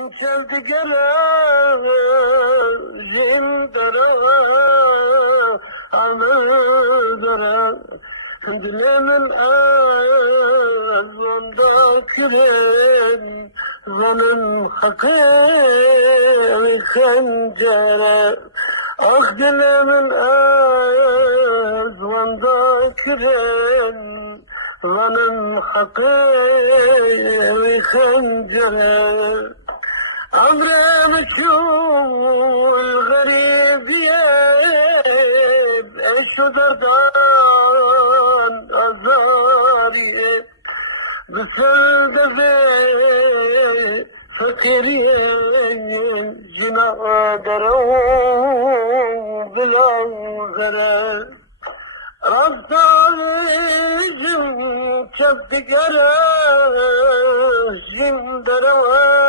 Geldi geleceğim dara, anıdara. Dilemin azmanda küren, zanım hakkı khancere. Ah dilemin azmanda küren, zanım hakkı khancere. عمري مشغول غريب ايشو دردان ازاري بسل دفي فكري جنا درو بلا غرا رفتاريجم شب قرا جن دروا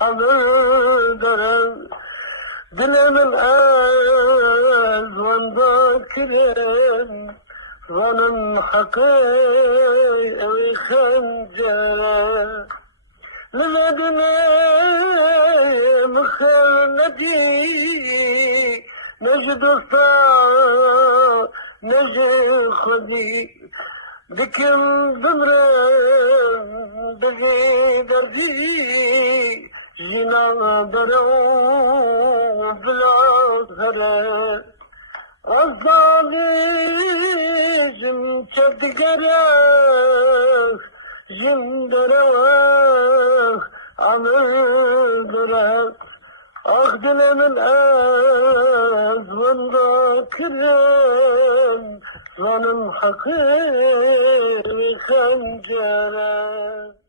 anıdara. Dilemin azmanda küren, zanın hakkı evi khancere. Lüvedine mıkherneti, neci dosta, neci khudi. Dikim dımrın, bizi derdi, جنا درو بلا غره الظالم çektikere jindere anıdara. Ah dilemin azmında küren, zanım hakkı khancere.